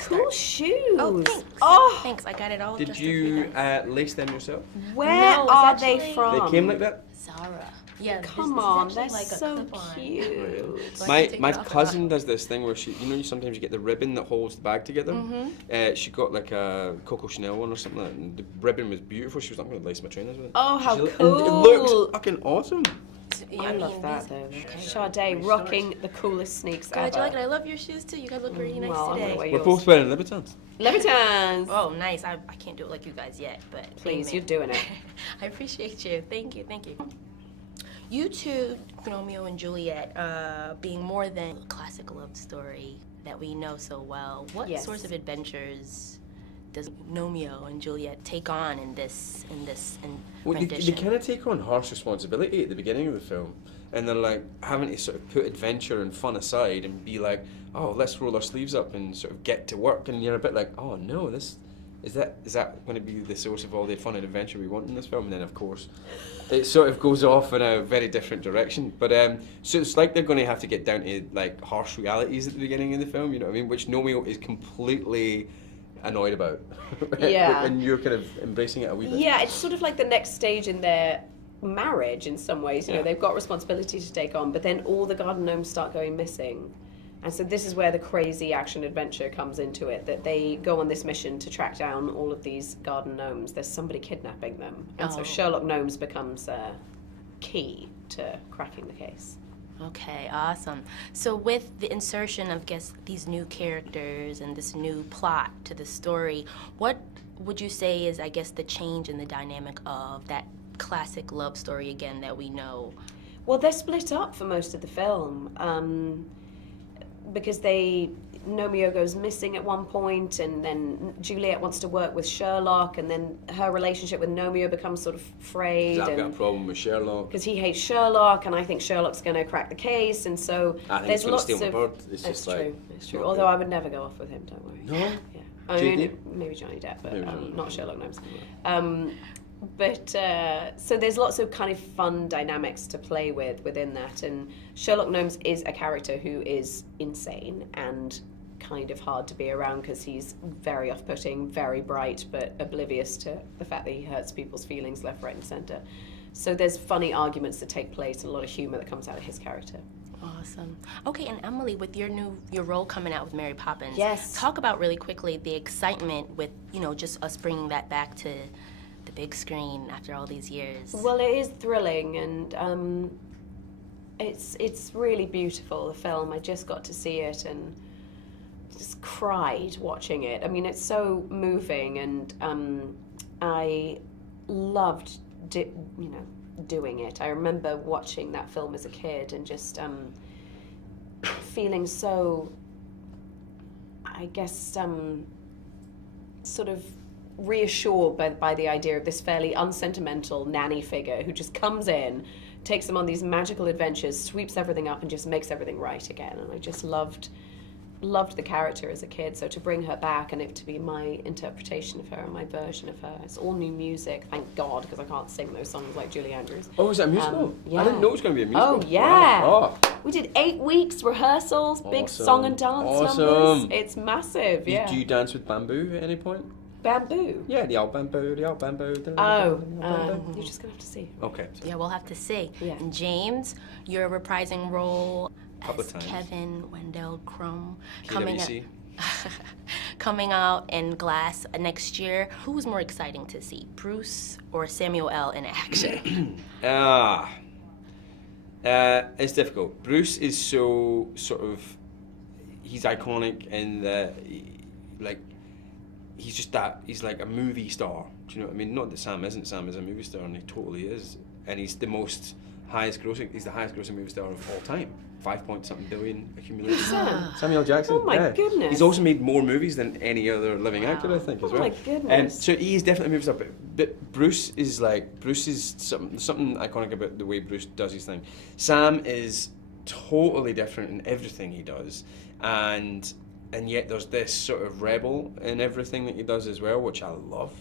Cool shoes. Oh, thanks. Oh, Thanks, I got it all. Did just you lace them yourself? where No, it's are they actually- from? They came like that? Zara. Yeah, Come this on, is they're actually like a so clip-on. cute. So I My can take my it off and cousin on. does this thing where she, sometimes you get the ribbon that holds the bag together. She got like a Coco Chanel one or something like that, and the ribbon was beautiful. She was like, I'm going to lace my trainers with it. Oh, how And it cool. looked fucking awesome. Yeah, I love mean, that these- though. Sade rocking the coolest sneaks Glad you like it. ever. I love your shoes too. You guys look really nice Well, I'm today. gonna wear We're yours. both wearing Louboutins. Louboutins. Oh, nice. I can't do it like you guys yet, but Please, amen. you're doing it. I appreciate you. Thank you. Thank you. You two, Gnomeo and Juliet, being more than a classic love story that we know so well, what Yes. sorts of adventures does Gnomeo and Juliet take on in this Well, they rendition? kind of take on harsh responsibility at the beginning of the film, and they're like having to sort of put adventure and fun aside and be like, oh, let's roll our sleeves up and sort of get to work. And you're a bit like, oh no, this is that going to be the source of all the fun and adventure we want in this film? And then of course, it sort of goes off in a very different direction. But so it's like they're going to have to get down to like harsh realities at the beginning of the film. You know what I mean? Which Gnomeo is completely annoyed about. Yeah. And you're kind of embracing it a wee bit. Yeah, it's sort of like the next stage in their marriage in some ways. You know, Yeah. they've got responsibility to take on, but then all the garden gnomes start going missing. And so this is where the crazy action adventure comes into it, that they go on this mission to track down all of these garden gnomes. There's somebody kidnapping them. And so Oh. Sherlock Gnomes becomes key to cracking the case. Okay, awesome. So with the insertion of, these new characters and this new plot to the story, what would you say is, the change in the dynamic of that classic love story again that we know? Well, they're split up for most of the film because Gnomeo goes missing at one point, and then Juliet wants to work with Sherlock, and then her relationship with Gnomeo becomes sort of frayed. I've got a problem with Sherlock. Because he hates Sherlock, and I think Sherlock's going to crack the case, and so I think there's he's gonna lots steal my of. bird. It's It's just true. like, It's true. not Although good. I would never go off with him. Don't worry. No? Yeah. I JD? mean, maybe Johnny Depp, but Maybe Johnny not Depp. Sherlock Gnomes. So there's lots of kind of fun dynamics to play with within that, and Sherlock Gnomes is a character who is insane and kind of hard to be around because he's very off-putting, very bright, but oblivious to the fact that he hurts people's feelings left, right, and centre. So there's funny arguments that take place and a lot of humour that comes out of his character. Awesome. Okay, and Emily, with your role coming out with Mary Poppins, Yes. talk about really quickly the excitement with, just us bringing that back to the big screen after all these years. Well, it is thrilling, and it's really beautiful, the film. I just got to see it and just cried watching it. I mean, it's so moving, and I loved doing it. I remember watching that film as a kid and just feeling so, sort of reassured by the idea of this fairly unsentimental nanny figure who just comes in, takes them on these magical adventures, sweeps everything up, and just makes everything right again. And I just loved the character as a kid, so to bring her back and it to be my interpretation of her and my version of her. It's all new music, thank God, because I can't sing those songs like Julie Andrews. Oh, is that a musical? Yeah. I didn't know it was going to be a musical. Oh, yeah. Wow. Oh. We did 8 weeks rehearsals, big Awesome. song and dance Awesome. numbers. It's massive, Do yeah. you dance with bamboo at any point? Bamboo? Yeah, the old bamboo, the old bamboo. Oh, you're just going to have to see. Okay. Yeah, we'll have to see. Yeah. And James, your reprising role Couple as of times. Kevin Wendell Crumb KWC. coming out in Glass next year. Who was more exciting to see, Bruce or Samuel L. in action? It's difficult. Bruce is so sort of, he's iconic in the, like, he's just that, he's like a movie star. Do you know what I mean? Not that Sam isn't. Sam is a movie star, and he totally is. And he's the highest grossing movie star of all time. 5-point-something billion accumulated. Sam? Samuel Jackson. Oh my goodness. He's also made more movies than any other living actor, I think, as Oh well. my goodness. So he's definitely a movie star, but Bruce is something iconic about the way Bruce does his thing. Sam is totally different in everything he does, and yet there's this sort of rebel in everything that he does as well, which I love.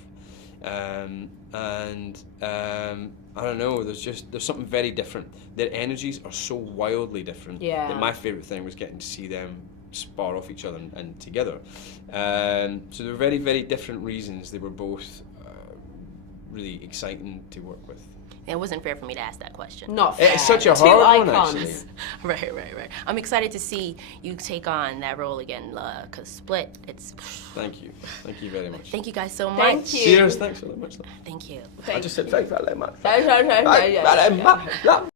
I don't know, there's something very different. Their energies are so wildly different Yeah. that my favourite thing was getting to see them spar off each other and together. So they were very, very different reasons. They were both really exciting to work with. It wasn't fair for me to ask that question. Not fair. It's such a Two hard one, icons. actually. Right. I'm excited to see you take on that role again, because Split, it's... Thank you very much. Thank you guys so much. Thank you. Cheers, thanks very much. Thank you. I just said thank you very much. Yeah. Thank you very much.